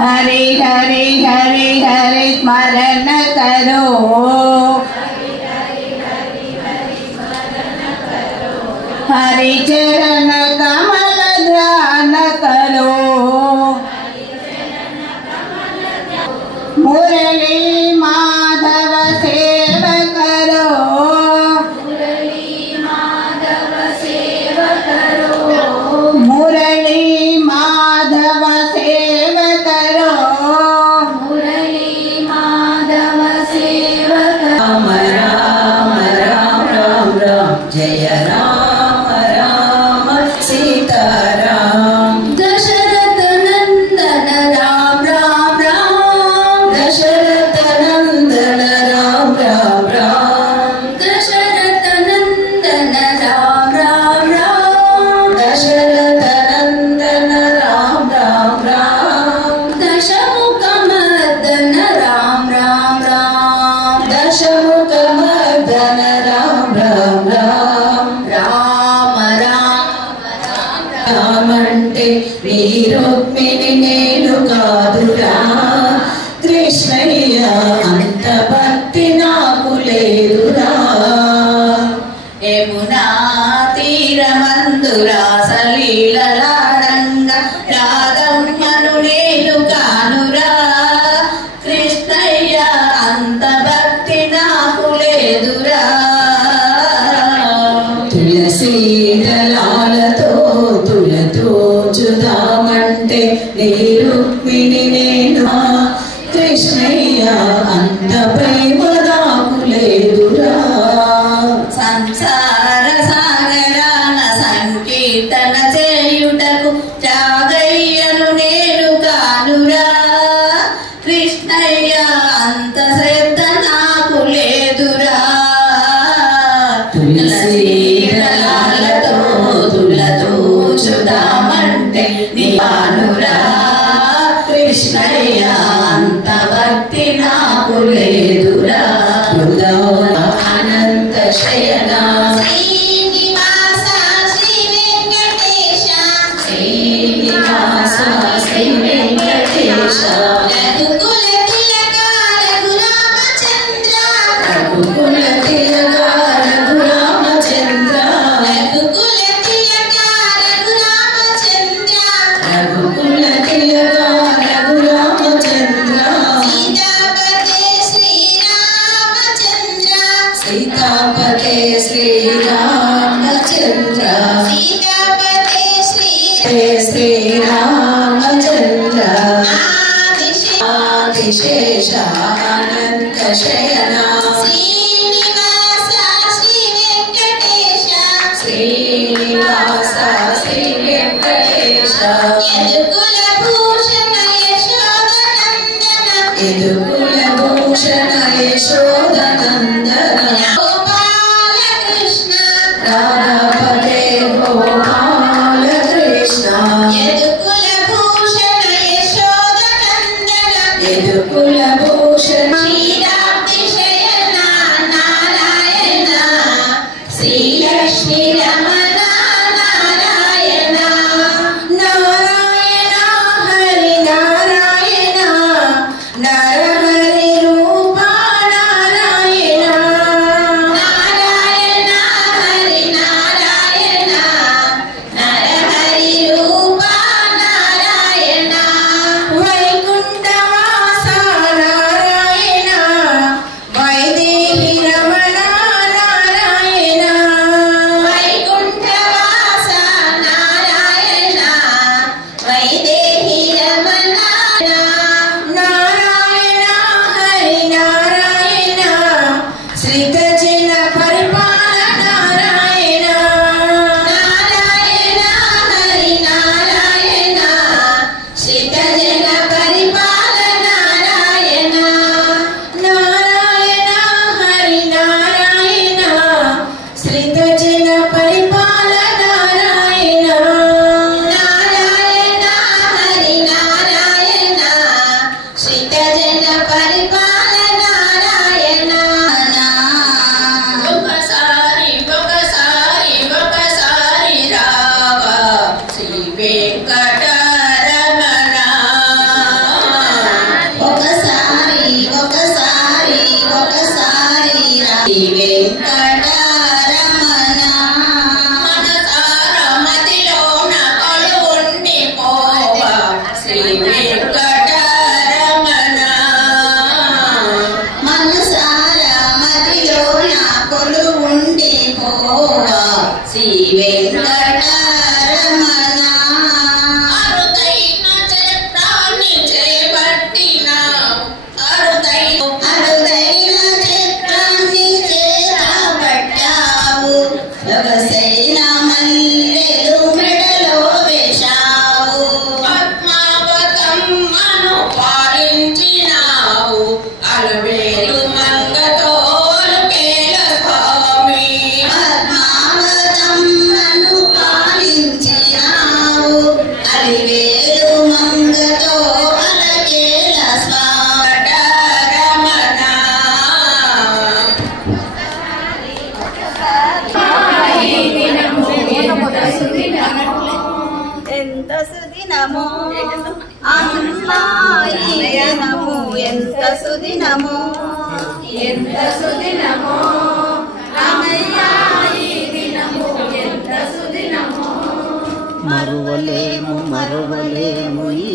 हरे हरे हरे हरे स्मरण करो, हरि चरण कमल ध्यान करो, मुरली माधव सेव करो, मुरली माधव सेव करो, मुरली माधव सेव करो, मुरली माधव सेव करो। राम राम राम राम राम जय राम राम सीताराम। दशरथ नंदन राम राम राम, दशरथ नंदन राम राम राम, दशरथ नंदन राम राम राम, दशरथ नंदन राम राम राम, दशमुख मर्दन राम राम राम, दशमुख मर्दन राम राम राम, राम राम రామంటే నీ రుక్మిణి నేను కాదురా కృష్ణయ్య, అంత భక్తి నాకు లేదురా. యమునా తీరమందురా సలీలలాడంగా రాధమ్మను నేను కానురా కృష్ణయ్య, అంత భక్తి నాకు లేదురా. తులసి దళాలతో తులతో చుదామంటే నీ రుక్మిణి నేను కృష్ణయ్య, అంత ప్రేమ నాకు లేదురా. సంసార సాగరాన సంకీర్తన చేయుటకు జాగయ్యను నేను కానురా కృష్ణయ్య, అంత శ్రద్ధ నాకు లేదురా. తులసి దళాలతో తులతో చుదామంటే నీ కానురా కృష్ణయ్య, అంత భక్తి నాకు లేదురా. అనంత శయన శ్రీనివాస శ్రీ వెంకటేశ, శ్రీనివాస శ్రీ వెంకటేశ, రఘుకుల తిలక రఘురామచంద్ర, రఘుకుల తిలక రఘురామచంద్ర, రఘుకుల తిలక రఘురామచంద్ర, రఘుకుల తిలక రఘురామచంద్ర, సీతాపతే శ్రీరామచంద్ర, సీతాపతే శ్రీరామచంద్ర, ఆదిశేష అనంత శయన శ్రీనివాస శ్రీ వెంకటేశ, శ్రీనివాస శ్రీ వెంకటేశ, యదుకుల భూషణ యశోదనందన, యదుకుల భూషణ యశోదనందన, గోపాలకృష్ణ రాధాపతే గోపాలకృష్ణ, యదుకుల భూషణ యశోదనందన, యదుకుల భూషణ శ్రీరాబ్ది శయన నారాయణ, శ్రీలక్ష్మీ రమణ నారాయణ, నారాయణ హరి నారాయణ, నరహరి రూప నారాయణ, నారాయణ హరి నారాయణ, నరహరి రూప నారాయణ, వైకుంఠవాస నారాయణ, వైదేహి రమణ నారాయణ, వైకుంఠవాస నారాయణ, వైదేహి రమణ నారాయణ హరి నారాయణ, శ్రీతజన పరిపాల నారాయణ, నారాయణ హరి నారాయణ, శ్రీతజన పరిపాల నారాయణ, నారాయణ హరి నారాయణ, శ్రీతజన పరిపాల నారాయణ, నారాయణ హరి నారాయణ, శ్రీతజన పరిపాల నారాయణ. ఒకసారి ఒకసారి ఒకసారి రావా శ్రీ వెంకటరమణ, శ్రీ వెంకటరమణ మనసారా మదిలో నా కొలువుండి పోవా శ్రీ వెంకటరమణ అరుదైన చిత్రాన్ని చేపట్టిన అరుదైన చిత్రాన్ని చేపట్టావు వ్యవసైన మల్లెలు మెడలో వేశావు పద్మావతం అను పాలించినావు అలవేలు మంగతో అలకేల స్వామి పద్మావతం అను పాలించినావు అలివేలు మంగతో అలకేల స్వామి రమణ ఎంత సుదినమో అమ్మాయి దినము ఎంత సుదినమో ఎంత సుదినమో అమ్మాయి దినము ఎంత సుదినమో మరువలేము మరువలేము ఈ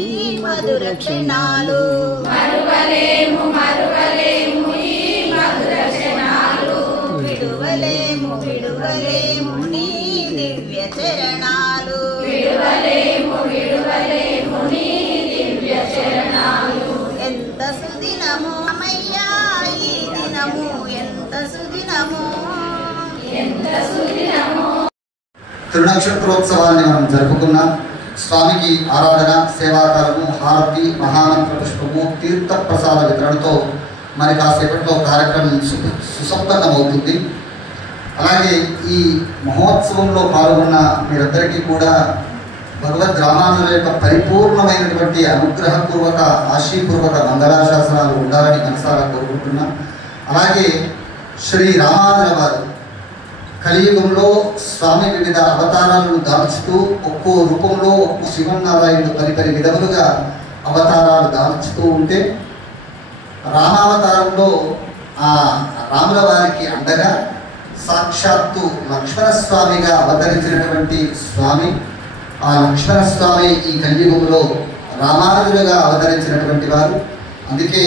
మధుర క్షణాలు మరువలేము మరువలేము ఈ మధుర క్షణాలు విడువలేము విడువలేము నీ దివ్య చరణాలు విడువలేము విడువలేము నీ దివ్య చరణాలు ఎంత సుదినము అమ్మయ్యా ఈ దినము ఎంత సుదినము ఎంత సుదినము తిరునక్షత్రోత్సవాన్ని మనం జరుపుకున్నాం. స్వామికి ఆరాధన, సేవాకాలము, హారతి, మహామంత్ర పుష్పము, తీర్థ ప్రసాద వితరణతో మరి కాసేపట్లో కార్యక్రమం సుసంపన్నమవుతుంది. అలాగే ఈ మహోత్సవంలో పాల్గొన్న మీరందరికీ కూడా భగవద్ రామానుజుల యొక్క పరిపూర్ణమైనటువంటి అనుగ్రహపూర్వక ఆశీపూర్వక మంగళాశాసనాలు ఉండాలని మనసారా కోరుకుంటున్నాం. అలాగే శ్రీ రామానుజుల వారు కలియుగంలో స్వామి వివిధ అవతారాలను దాల్చుతూ ఒక్కో రూపంలో ఒక్కో శివనారాయణుడు పరిపరి విధములుగా అవతారాలు దాల్చుతూ ఉంటే రామావతారంలో ఆ రాముల వారికి అండగా సాక్షాత్తు లక్ష్మణస్వామిగా అవతరించినటువంటి స్వామి, ఆ లక్ష్మణస్వామి ఈ కలియుగంలో రామానుజులుగా అవతరించినటువంటి వారు. అందుకే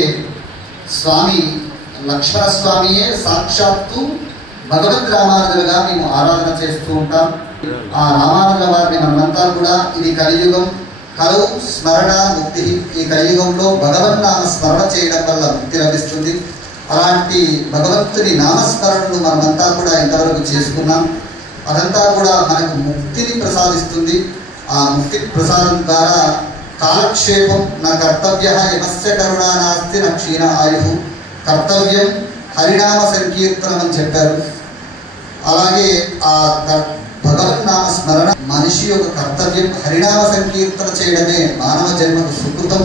స్వామి లక్ష్మణస్వామియే సాక్షాత్తు భగవద్ రామానుజులుగా మేము ఆరాధన చేస్తూ ఉంటాం. ఆ రామానుజుల వారిని మనమంతా కూడా ఇది కలియుగం, కలవు స్మరణ ముక్తి, ఈ కలియుగంలో భగవన్నామ స్మరణ చేయడం వల్ల ముక్తి లభిస్తుంది. అలాంటి భగవంతుని నామస్మరణను మనమంతా కూడా ఇంతవరకు చేసుకున్నాం. అదంతా కూడా మనకు ముక్తిని ప్రసాదిస్తుంది. ఆ ముక్తి ప్రసాదం ద్వారా కాలక్షేపం నా కర్తవ్య యమస్య కరుణా నాస్తి నా క్షీణ ఆయు, కర్తవ్యం హరినామ సంకీర్తనం అని చెప్పారు. అలాగే ఆ భగవన్నామ స్మరణ మనిషి యొక్క కర్తవ్యం. హరినామ సంకీర్తన చేయడమే మానవ జన్మకు సుకృతం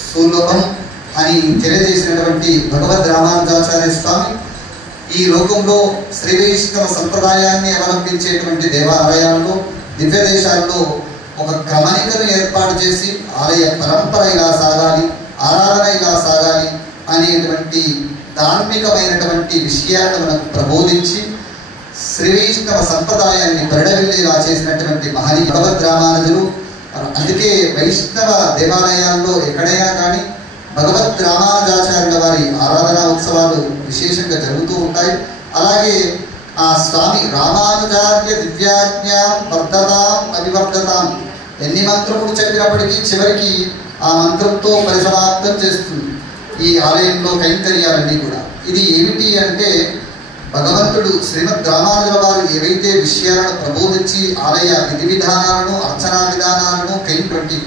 సులభం అని తెలియజేసినటువంటి భగవద్ రామానుజాచార్య స్వామి ఈ లోకంలో శ్రీ వైష్ణవ సంప్రదాయాన్ని అవలంబించేటువంటి దేవాలయాల్లో దివ్య దేశాల్లో ఒక క్రమణికను ఏర్పాటు చేసి ఆలయ పరంపర ఇలా సాగాలి, ఆరాధన ఇలా సాగాలి అనేటువంటి ధార్మికమైనటువంటి విషయాలను మనకు ప్రబోధించి శ్రీ వైష్ణవ సంప్రదాయాన్ని పరిడవిల్లేలా చేసినటువంటి మహనీయ భగవద్ రామానుజులు. అందుకే వైష్ణవ దేవాలయాల్లో ఎక్కడైనా కానీ భగవద్ రామానుజాచార్యుల వారి ఆరాధనా ఉత్సవాలు విశేషంగా జరుగుతూ ఉంటాయి. అలాగే ఆ స్వామి రామానుజార్య దివ్యాజ్ఞాం వర్ధతాం అవివర్ధతాం, ఎన్ని మంత్రములు చెప్పినప్పటికీ చివరికి ఆ మంత్రంతో పరిసమాప్తం చేస్తుంది ఈ ఆలయంలో కైంకర్యాలన్నీ కూడా. ఇది ఏమిటి అంటే భగవంతుడు శ్రీమద్ రామానుజుల వారు ఏవైతే విషయాలను ప్రబోధించి ఆలయ విధి విధానాలను, అర్చనా విధానాలను కైంకర్యం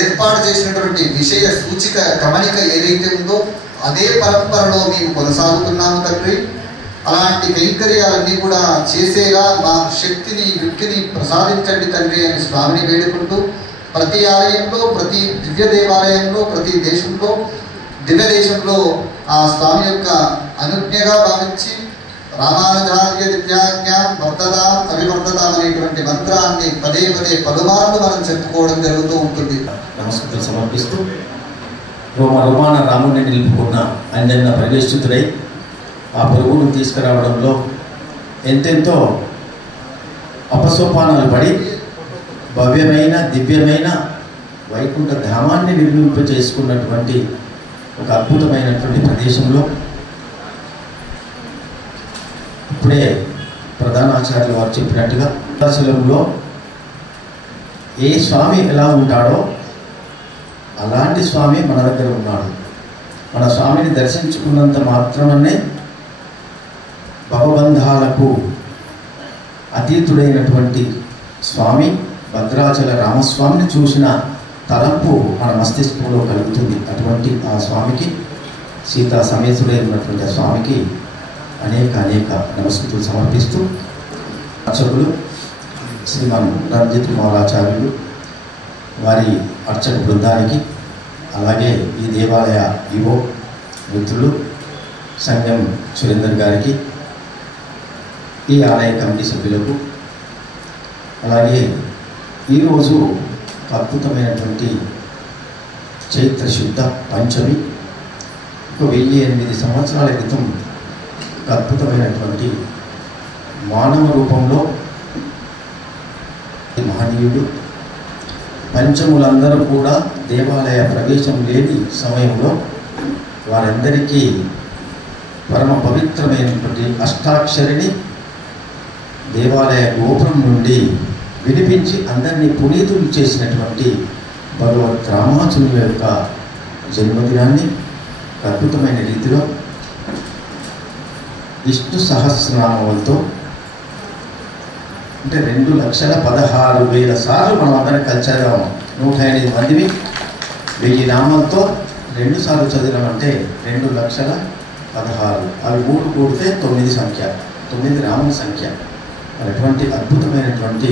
ఏర్పాటు చేసినటువంటి విషయ సూచిక గమనిక ఏదైతే ఉందో అదే పరంపరలో మేము కొనసాగుతున్నాము తండ్రి. అలాంటి కైంకర్యాలన్నీ కూడా చేసేలా మా శక్తిని యుక్తిని ప్రసాదించండి తండ్రి అని స్వామిని వేడుకుంటూ ప్రతి ఆలయంలో, ప్రతి దివ్య దేవాలయంలో, ప్రతి దేశంలో దివ్య దేశంలో ఆ స్వామి యొక్క అనుజ్ఞగా భావించి రామానుజార్య దివ్యాజ్ఞాం వర్ధతాం అవివర్ధతాం అనేటువంటి మంత్రాన్ని పదే పదే పలుమార్లు మనం చెప్పుకోవడం జరుగుతూ ఉంటుంది. నమస్కారం సమర్పిస్తూ రోమాన రాముడిని నిలుపుకున్న అంజన్న పరివేష్టితుడై ఆ పొరుగును తీసుకురావడంలో ఎంతెంతో అపసోపానాలు పడి భవ్యమైన దివ్యమైన వైకుంఠ ధామాన్ని నిర్మింపజేసుకున్నటువంటి ఒక అద్భుతమైనటువంటి ప్రదేశంలో ఇప్పుడే ప్రధానాచార్యులు వారు చెప్పినట్టుగా అరుణాచలంలో ఏ స్వామి ఎలా ఉంటాడో అలాంటి స్వామి మన దగ్గర ఉన్నాడు. మన స్వామిని దర్శించుకున్నంత మాత్రమే భవబంధాలకు అతీతుడైనటువంటి స్వామి భద్రాచల రామస్వామిని చూసిన తలంపు మన మస్తిష్కంలో కలుగుతుంది. అటువంటి ఆ స్వామికి, సీతా సమేతుడై ఉన్నటువంటి ఆ స్వామికి అనేక నమస్కృతులు సమర్పిస్తూ అర్చకులు శ్రీమాన్ రంజిత్ కుమారాచార్యులు వారి అర్చక బృందానికి, అలాగే ఈ దేవాలయ ఈవో మిత్రులు సంగం సురేందర్ గారికి, ఈ ఆలయ కమిటీ సభ్యులకు, అలాగే ఈరోజు అద్భుతమైనటువంటి చైత్ర శుద్ధ పంచమి, 1008 సంవత్సరాల క్రితం అద్భుతమైనటువంటి మానవ రూపంలో మహనీయుడు పంచములందరూ కూడా దేవాలయ ప్రవేశం లేని సమయంలో వారందరికీ పరమ పవిత్రమైనటువంటి అష్టాక్షరిని దేవాలయ గోపురం నుండి వినిపించి అందరినీ పునీతులు చేసినటువంటి భగవత్ రామానుజుని యొక్క జన్మదినాన్ని అద్భుతమైన రీతిలో విష్ణు సహస్రనామంతో, అంటే 2,16,000 సార్లు మనం అందరం కలిసాము. 108 మందివి 1000 నామాలతో 2 సార్లు చదివామంటే 2,16,000. అవి 3 కూడితే 9 సంఖ్య, 9 నామల సంఖ్య. మరి అటువంటి అద్భుతమైనటువంటి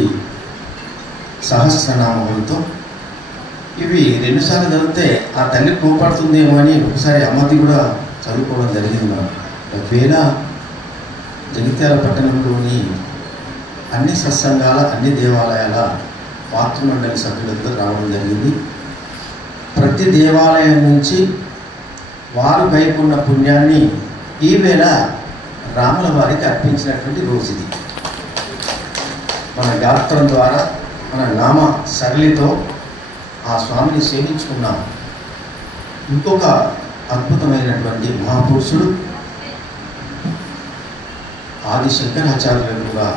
సహస్రనామములతో ఇవి 2 సార్లు చదివితే ఆ తల్లి కోపడుతుందేమో అని ఒకసారి అమ్మది కూడా చదువుకోవడం జరిగింది. మనం ఒకవేళ జగిత్యాల పట్టణంలోని అన్ని సత్సంగాల, అన్ని దేవాలయాల మాతృమండలి సభ్యులతో రావడం జరిగింది. ప్రతి దేవాలయం నుంచి వారు గైకున్న పుణ్యాన్ని ఈవేళ రాముల వారికి అర్పించినటువంటి రోజు ఇది. మన గాత్రం ద్వారా, మన నామ సరళితో ఆ స్వామిని సేవించుకున్నాం. ఇంకొక అద్భుతమైనటువంటి మహాపురుషుడు ఆది శంకరాచార్యులు కూడా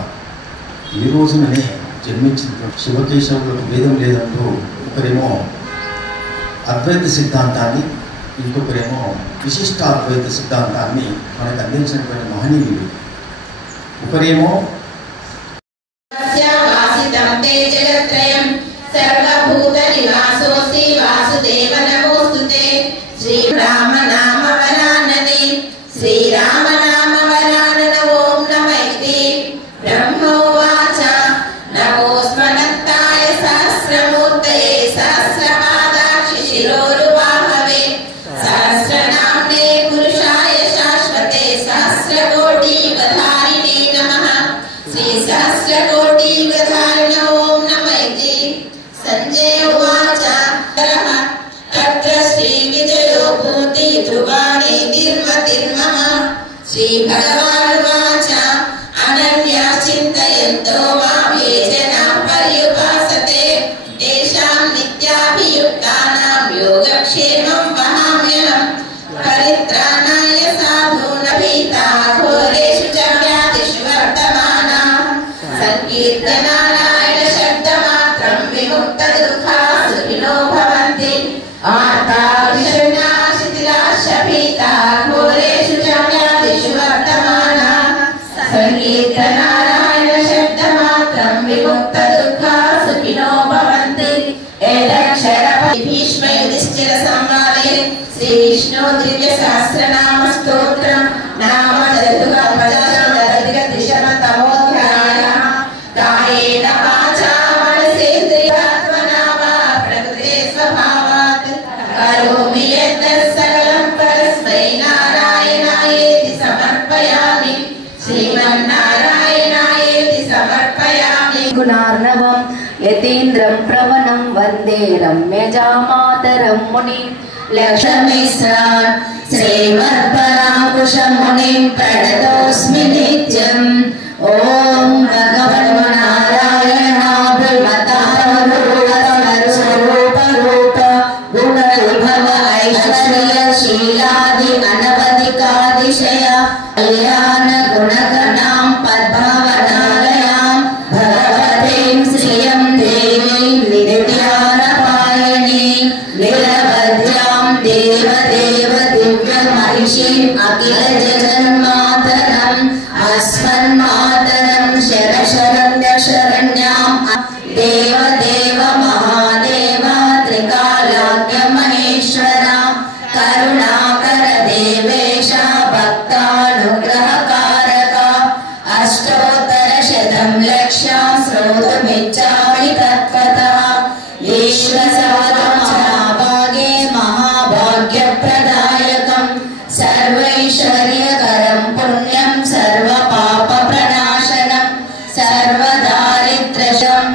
ఈ రోజుననే జన్మించినటువంటి శివకేశవులకు భేదం లేదంటూ ఒకరేమో అద్వైత సిద్ధాంతాన్ని, ఇంకొకరేమో విశిష్టాద్వైత సిద్ధాంతాన్ని మనకు అందించినటువంటి మహనీయులు. ఒకరేమో సర్వభూత నివాసోసి వాసుదేవ నమోస్తుతే శ్రీరామ నామ వరాననే శ్రీరామ నామ వరానన ఓం నమైతే బ్రహ్మోవాచ నమోస్మనత్తాయ సహస్రమూర్తయే సహస్రపాదాక్షి శిరోరువాహవే సహస్రనామ్నే పురుషాయ శాశ్వతే సహస్రకోటియుగధారిణే నమః శ్రీ సహస్రకోటియుగధారిణ ఓం నమైతే సంజయ ఉవాచ తత్ర శ్రీ విజయో భూతి ధ్రువాణి నిర్మతిర్మమ శ్రీ భగవానువాచ అనన్యా చింతయంతో మాం ఏ జనా పర్యుపాసతే తేషాం నిత్యాభియుక్తానాం యోగక్షేమం వహామ్యహం పరిత్రాణాయ సాధూన భీతా ఘోరేషు చ వ్యాధిషు వర్తమానాః సంకీర్తనారాయణ శబ్దమాత్రం విముక్త దుఃఖా సుఖినో భవంతి ఆర్తా విషణాశిథిలాశ్చ భీతా ఘోరేషు చ వ్యాధిషు వర్తమానాః సంకీర్తనారాయణ శబ్దమాత్రం విముక్త దుఃఖా సుఖినో భవంతి. ఏదక్షర భీష్మ యుధిష్ఠిర సంవాదే శ్రీ విష్ణు దివ్య సహస్రనామ స్తోత్రం నామ చతుః పదశత దిశమ తమోధ్యాయః కాయేన వాచా మనసేంద్రియాత్మనా వా ప్రకృతే స్వభావాత్ కరోమి యత్ సకలం పరస్మై నారాయణాయేతి సమర్పయామి శ్రీమన్నారాయణాయేతి సమర్పయామి. గుణార్ణవం యతీంద్రం ప్రవణం వందే రమ్యజామాతరం మునిం లక్ష్మీశ్రాన్ శ్రీమత్పరాంకుశమునిం ప్రణతోస్మి నిత్యం. ఓం భగవన్ నారాయణాభిమతారూపరూపరూపరూప गुणविभव ऐश्वर्यशीलादि अनवधिकातिशय कल्याण गुणगणां पद्मवनालयां भगवतीं श्रियं देवीं नित्यानपायिनीं निरवध्यां देवदेव दिव्यमहिषीम् अखिलजगन्मातरम् अस्मन्मातरं शरण्यशरण्याम् देवदेव महादेव त्रिकालाज्ञमहेश्वरा करुणाकर देवेश भक्तानुग्रहकारका अष्टोत्तरशतं लक्ष्यां श्रोतुमिच्छामि तत्त्वतः ईश्वरभागे महाभाग्यप्रदायकं सर्वैश्वर्यकरं पुण्यं सर्वपापप्रणाशनं सर्वदारिद्र्यं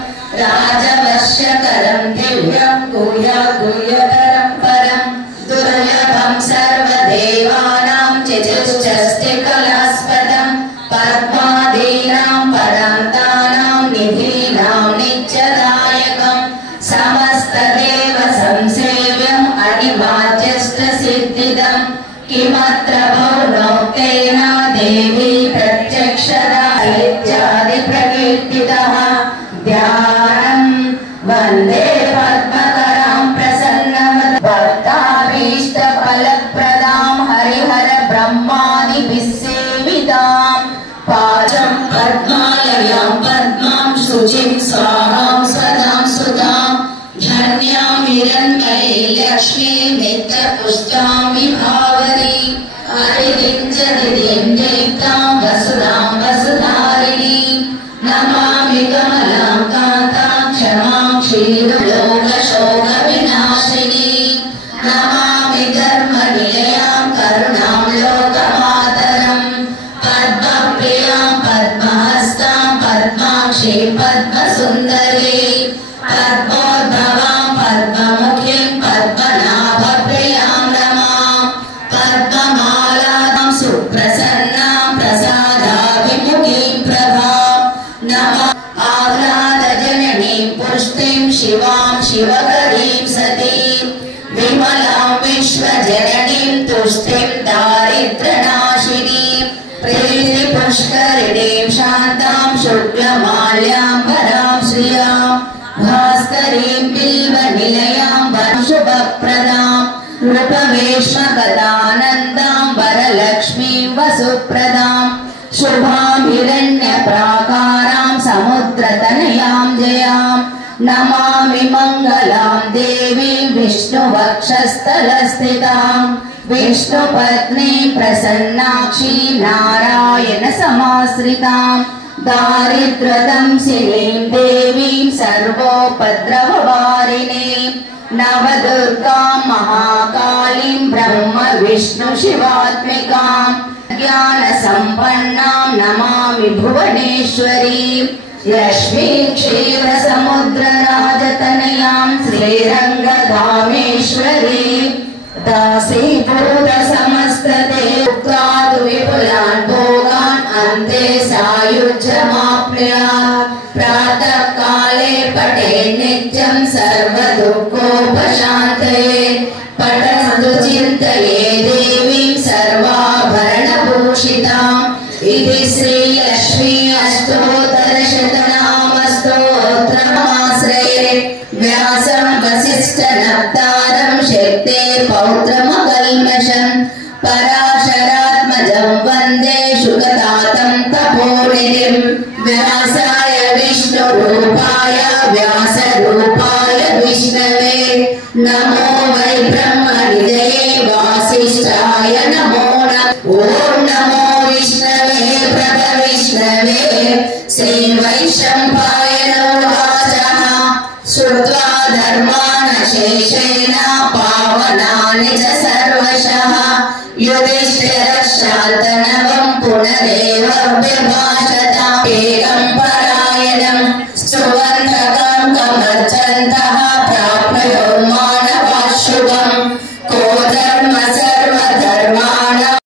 राजवश्यकरं दिव्यं गुह्यतरं परं दुर्लभं सर्वदेवानां चतुष्षष्टिकलास्पदं पद्मादीनां परान्तानां निधीनां नित्यदायकं समस्तदेव संसेव्यम् अनिवार्यष्टसिद्धिदं किमत्र भौनोक्तेन देवी प्रत्यक्षदा इत्यादि प्रकीर्तितः ध्यानं वन्दे पद्मकरां प्रसन्नं भक्ताभीष्टफलप्रदां हरिहर ब्रह्मादिभिः सेवितां पाचं पद्मालयां पद्मां शुचिं स्वाहां सदां सुधां धन्यां हिरण्मयी लक्ष्मीं नित्यपुष्टां विभावरीं हरिदिञ्जनिधिं जयितां वसुधां वसुधारिणीं नमामि कमलां कान्तां क्षमां क्षीरलोकशोकविनाशिनीं नमामि धर्मनिलयां करुणां लोकमातरं पद्मप्रियां पद्महस्तां पद्माक्षीं पद्मसुन्दरीं पद्मोद्भवां पद्ममुखीं पद्मनाभप्रियां रमां पद्ममालां सुप्रसन्नां प्रसादाभिमुखीं प्रभां नमः आह्लादजननीं पुष्टिं शिवां शिवकरीं सतीं विमलां विश्वजननीं तुष्टिं दारिद्र्यनाशिनीं प्रीतिपुष्करिणीं शान्तां शुक्लमाल्याम्बरां श्रियां भास्करीं बिल्वनिलयां शुभप्रदां नृपवेश्मगदानन्दां वरलक्ष्मीं वसुप्रदां शुभां हिरण्यप्राकारां समुद्रतनयां जयां नमामि मङ्गलां देवीं विष्णुवक्षस्थलस्थितां विष्णुपत्नीं प्रसन्नाक्षीं नारायणसमाश्रितां दारिद्र्यदंसिनीं देवीं सर्वोपद्रववारिणीं नवदुर्गां महाकालीं ब्रह्म विष्णु शिवात्मिकां ज्ञानसम्पन्नां नमामि भुवनेश्वरीं लक्ष्मीं क्षीरसमुद्रराजतनयां श्रीरङ्गधामेश्वरीं दासीभूतसमस्तते उक्ताद् विपुलान् भोगान् अन्ते सायुज्यमाप्नुयात् प्रातःकाले पठेत् नित्यं सर्वदुःखोपशान्तये पठन्तु चिन्तये देवीं सर्वाभरणभूषिताम् इति श्रीलक्ष्मी अष्टोत्तरशतनामस्तोत्रमाश्रये व्यासं वसिष्ठनप्तारं शक्ते पौत्रमकल्मषं पराशरात्मजं वन्दे शुकतातं तपोनिधिं व्यासाय विष्णुरूपाय व्यासरूपाय विष्णवे नमो वै ब्रह्मनिधये वासिष्ठाय नमो नमः ॐ नमो विष्णवे प्रभविष्णवे श्रीवैशम्पायन उवाचः श्रुत्वा धर्मानशेषेण पावनानि च सर्वशः युधिष्ठिरः शान्तनवं पुनरेव व्यभाषत एकं परायणं स्तुवन्तकं कमर्चन्तः प्राप्नुयुर्मानवाः शुभं को धर्म सर्वधर्माणां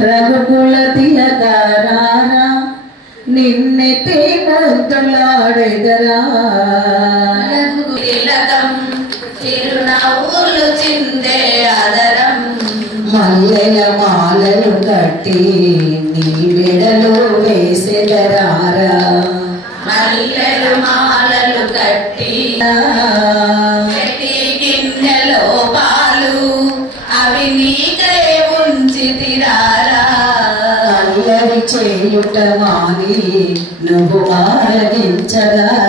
रघुकुल तिलकारा నిన్నెత్తి ముద్దులాడెదరా తిలకం చిరునవ్వులు చిందే ఆదరం మల్లెల మాలలు కట్టి నీ మెడలో వేసెదరారా మల్లెలు మాలలు కట్టి గిన్నెలో పాలు అవి నీకై ఉంచి తిరారా అల్లరి చేయుట మాని నువ్వు ఆరగించగరారా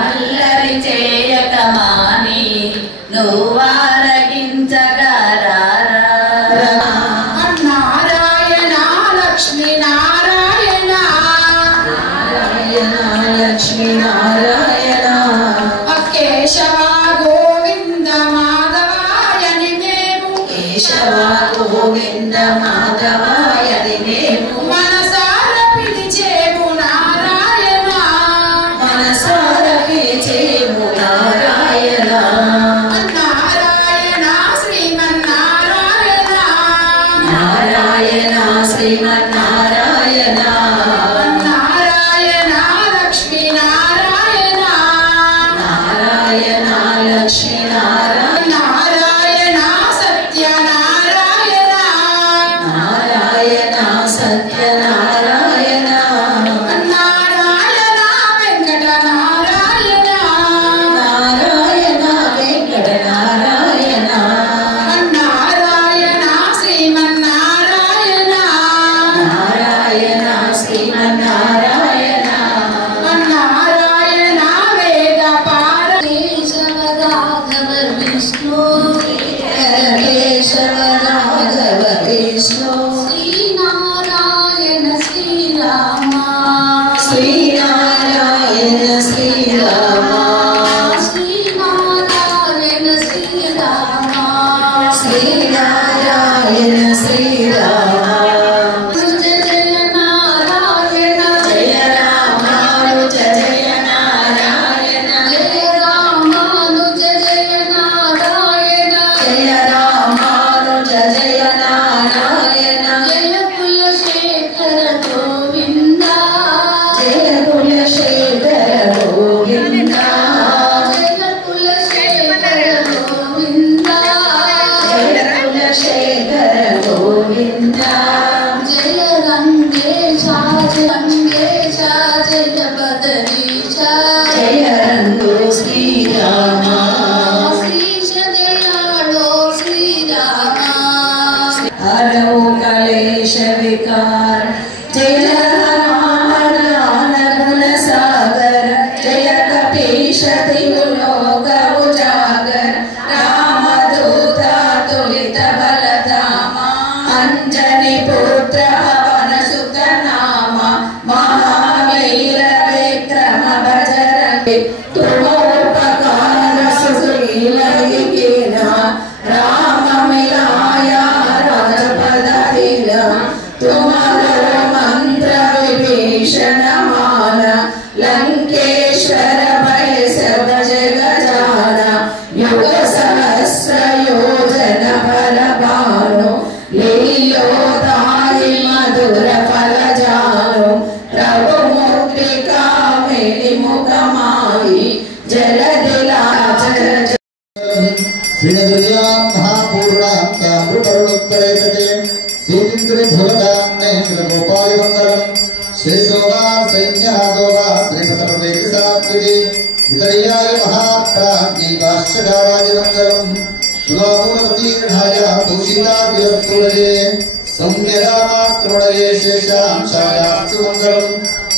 అల్లరి చేయక మాని నువ్వు ఆరగించగరారా నారాయణ లక్ష్మీ నారాయణ నారాయణ లక్ష్మీ నారాయణ కేశవ గోవింద మాధవాయని మేము కేశవ గోవింద మాధవాయని మేము మనసార పిలిచేము నారాయణ మనసార పిలిచేము నారాయణ నారాయణ శ్రీమన్నారాయణ నారాయణ శ్రీమన్నారాయణ నారాయణ లక్ష్మీ నారాయణ నారాయణ లక్ష్మీ నారాయణ నారాయణ సత్యనారాయణ నారాయణ సత్యనారాయణ నారాయణ వెంకట నారాయణ నారాయణ వెంకట నారాయణ నారాయణ శ్రీమన్నారాయణ నారాయణ శ్రీమన్నారాయణ నారాయణ వేద పార కేశవ రాఘవ విష్ణు కేశవ రాఘవ విష్ణు శ్రీనారాయణ శ్రీరామ శ్రీనారాయణ శ్రీరామ శ్రీనారాయణ శ్రీరామ శ్రీనారాయణ శ్రీరామ జయ నారాయణ జయ రామానుజ జయ నారాయణ జయ రామానుజ జయ నారాయణ జయ రామానుజ జయ నారాయణ జయ కులశేఖర గోవింద జయ కులశేఖర గోవింద జయ కులశేఖర గోవింద జయ కులశేఖర గోవింద జయ రంగేశ జయ బదరీశ జయ రంగు శ్రీరామ శ్రీశ దయాళో శ్రీరామ హరౌ కలేశ వికార జయ రామ గుణ సాగర జయ కపీశ దిగులోక ఉజాగర రామదూత తులిత బలధామ అంజని పుత్ర పవన సుత నామ మహావీర విక్రమ భజరంగి తుమోపకార సుశీలైకిన రామ మిలాయ రాజపద తిల తుమర మంత్ర విభీషణ మాన లంకేశ్వర భయ సర్వ జగజాన యుగ సహస్ర యోజన ఫల భాను లీలోదారి మధుర ఫల జాను ప్రభు ముక్తి కామిని ముఖమాయి జలదిలాచల శ్రీదుర్యాం మహాపూర్ణాం తామృపరుణోత్తరైతతే శ్రీచంద్రి భువదాంనే శ్రీగోపాలి మంగళం శేషోగా సైన్యరాజోగా శ్రీపతపవేతి సాత్వికి వితర్యాయ మహాప్రాజ్ఞి కాశ్యగావాయ మంగళం తులామూలవతీర్ణాయ తూషితాదిరస్ఫురయే సౌమ్యరామాత్రుడయే శేషాంశాయాస్తు మంగళం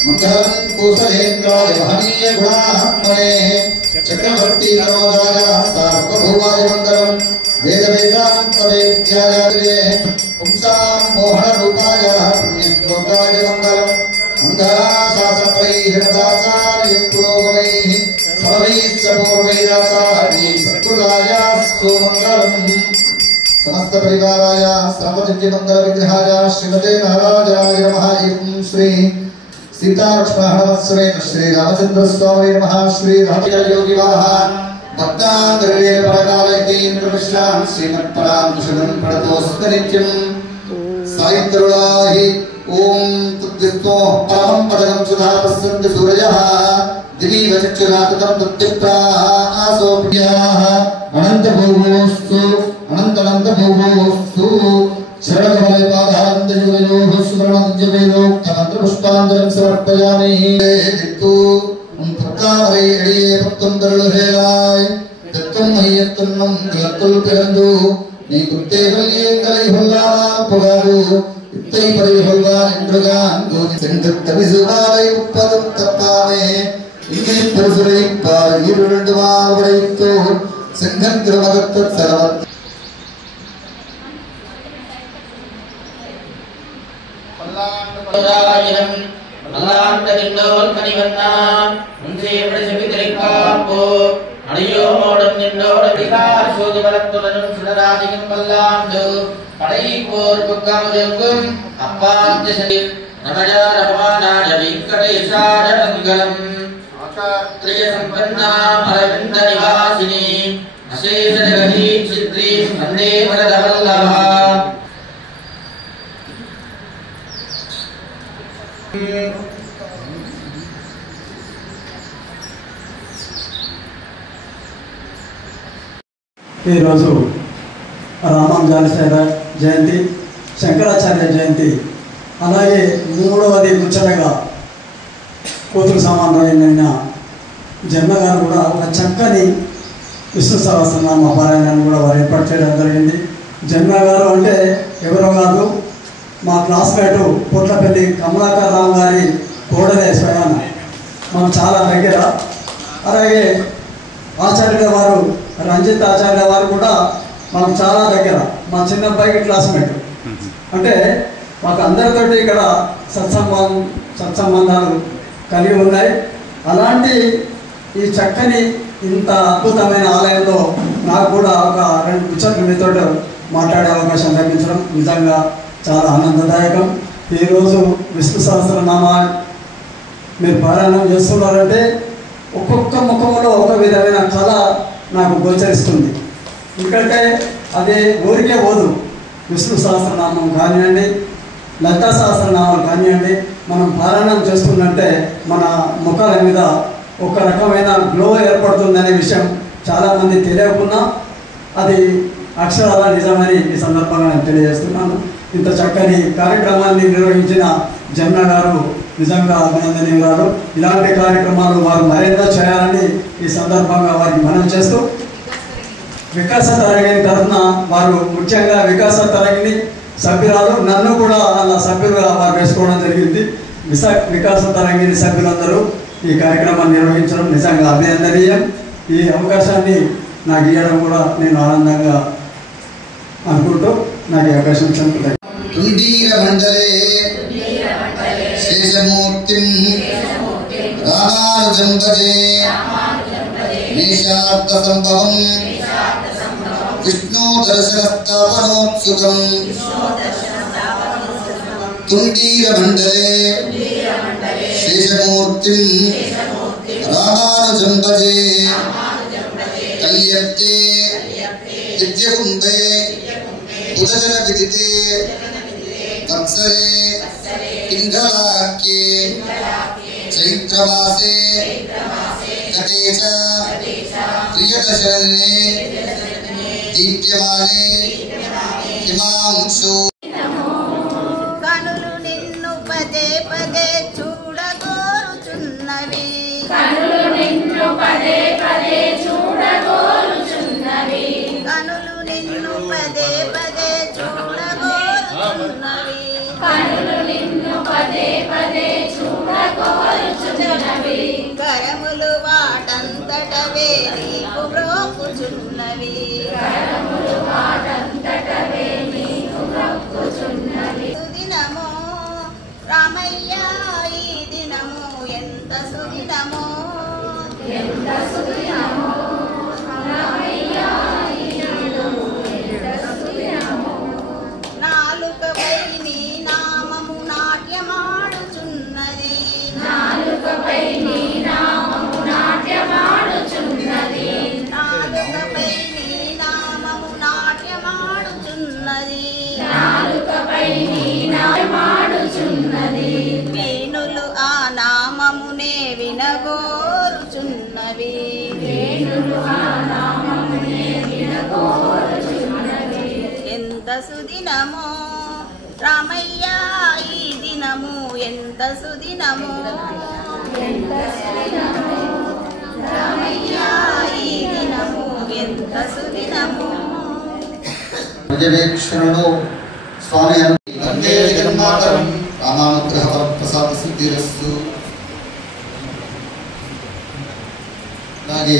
మంగళం కుశలేంద్రాయ మహనీయ గుణాత్మనే చక్రవర్తి నరోజాయ సార్వభౌమాయ మంగళం వేద వేదాంత వేద్యాయ పుంసాం మోహన రూపాయ పుణ్యశ్లోకాయ మంగళం మంగళాశాసనైర్మదాచార్య పురోగమైః సర్వైశ్చ పూర్వైరాచార్యై సత్కృతాయాస్తు మంగళం సమస్త పరివారాయ సర్వదివ్య మంగళ విగ్రహాయ శ్రీమతే నారాయణాయ నమః. శ్రీ सीतालक्ष्मणवत्समेत श्री रामचंद्र स्वामी नमः. श्री रामयोगी वाहन भक्तांगरे परकालयतीन्द्र विश्राम श्रीमत्परां सुगं पडतोस्त नित्यं सायित्रुलाहि ఓం తద్విష్ణో పరమం పదకం సుధా పశ్యంతి సూరయః దివి వచక్షురాతతం తత్తిప్రాసోభ్యాః అనంత భూమోస్తు అనంత భూమోస్తు శరణకమలే పాదాంతయుగయోః సువర్ణంజవేదోక్తమంత్ర పుష్పాంజలిం సమర్పయామి దిత్తు పుత్తామరై ఎడియే భక్తం దరుళహేలాయ్ దత్తం మయ్యత్తున్నం గలత్తుల్ పిరందు நீ குத்தே கலை கொள்ளாமல் புகாரு இத்தை பறை கொள்வான் என்றுதான் செங்கத்தவிசுவாரை உப்பதும் தப்பாமே இங்கே பரிசுரைப்பார் இருண்டு மாவுடைத்தோ செங்கன் திருமகத்த செலவத் அல்லாண்டதின்னோர் கனிவண்ணான் முன்சே பிரசவித்திரைக்காப்போ அடையோமோடும் நின்றோட விகார் சோதி வளத்துடனும் சுடராதியும் வல்லாண்டு படைப்போர் புக்கமுதெங்கும் அப்பாஞ்சலில் நமஜார பவானாட வெங்கடேசார மங்களம் ஆச்சாத்ரிய சம்பன்னாம் அரவிந்த நிவாசினி அசேஷ ஜகதீ சித்ரி வந்தே வரதவல்லபா ఈరోజు రామానుజాచార్య జయంతి, శంకరాచార్య జయంతి, అలాగే మూడవది ముచ్చటగా కూతురు సమానమైన జన్మ గారు కూడా ఒక చక్కని విష్ణు సహస్రనామ పారాయణాన్ని కూడా వారు ఏర్పాటు చేయడం జరిగింది. జన్మ గారు అంటే ఎవరో కాదు, మా క్లాస్మేటు పొట్లపల్లి కమలాకర్ రావు గారి కోడలే స్వయాన, మనం చాలా దగ్గర. అలాగే ఆచార్యుల వారు రంజిత్ ఆచార్య వారు కూడా మాకు చాలా దగ్గర, మా చిన్నబ్బాయికి క్లాస్మేట్. అంటే మాకు అందరితోటి ఇక్కడ సత్సంబంధాలు కలిగి ఉన్నాయి. అలాంటి ఈ చక్కని ఇంత అద్భుతమైన ఆలయంలో నాకు కూడా ఒక 2 ముచ్చట్లు మీతో మాట్లాడే అవకాశం లభించడం నిజంగా చాలా ఆనందదాయకం. ఈరోజు విష్ణు సహస్రనామ మీరు పారాయణం చేస్తున్నారంటే ఒక్కొక్క ముఖంలో ఒక విధమైన కళ నాకు గోచరిస్తుంది. ఎందుకంటే అదే ఊరికే పోదు. విష్ణు సహస్రనామం కానివ్వండి, లలితా సహస్రనామాలు కానివ్వండి, మనం పారాయణం చేస్తుందంటే మన ముఖాల మీద ఒక రకమైన గ్లో ఏర్పడుతుందనే విషయం చాలామంది తెలియకున్నా అది అక్షరాల నిజమని ఈ సందర్భంగా నేను తెలియజేస్తున్నాను. ఇంత చక్కని కార్యక్రమాన్ని నిర్వహించిన జమున గారు నిజంగా అభినందనీయురాలు. ఇలాంటి కార్యక్రమాలు వారు మరింత చేయాలని ఈ సందర్భంగా వారికి మనవి చేస్తూ, వికాస తరంగిణి తరఫున వారు ముఖ్యంగా వికాస తరంగిణి సభ్యురాలు, నన్ను కూడా అలా సభ్యులుగా వారు వేసుకోవడం జరిగింది. వికాస తరంగిణి సభ్యులందరూ ఈ కార్యక్రమాన్ని నిర్వహించడం నిజంగా అభినందనీయం. ఈ అవకాశాన్ని నాకు ఇవ్వడం కూడా నేను ఆనందంగా అనుకుంటూ నాకు ఈ అవకాశం ఇచ్చినందుకు తుండీర మండలే శేషమూర్తిం రామానుజం భజే నిశార్థ సంభవం విష్ణు దర్శనస్థాపనోత్సుకం తుండీర మండలే శేషమూర్తిం రామానుజం భజే కల్యత్తే విద్యకుంభే ఉదజన విదితే వత్సరే పింగళాఖ్యే చైత్రమాసే గతే చ ప్రియదశరणे దీప్యమానే హిమాంశు కనులు నిన్ను పదే పదే చూడగోరుచున్నవి, కనులు నిన్ను పదే పదే చూడగోరుచున్నవి, కనులు నిన్ను పదే పదే చూడగోరుచున్నవి, కనులు నిన్ను పదే పదే చూడగోరుచున్నవి, కరములు వాటంతటవే నీకు బ్రోకుచున్నవి, కరములు వాటంతటవే నీకు మొక్కుచున్నవి. సుదినము రామయ్య ఈ దినము ఎంత సుదినము, ఎంత సుదినమో రామయ్య ఈ దినము ఎంత సుదినమో, నాలుకపై నీ నామము నాట్యమాడుచున్నది, నాలుకపై నీ నామము నాట్యమాడుచున్నది, నాలుకపై నీ నామము నాట్యమాడుచున్నది, నాలుకపై నీ నాట్యమాడుచున్నది. సుదినమో రామయ్య ఈ దినము ఎంత సుదినమో రామయ్య ఈ దినము ఎంత సుదినమో పర్యవేక్షణలో స్వామి వందే జగన్మాతరం రామానుగ్రహ ప్రసాద సిద్ధిరస్తు. అలాగే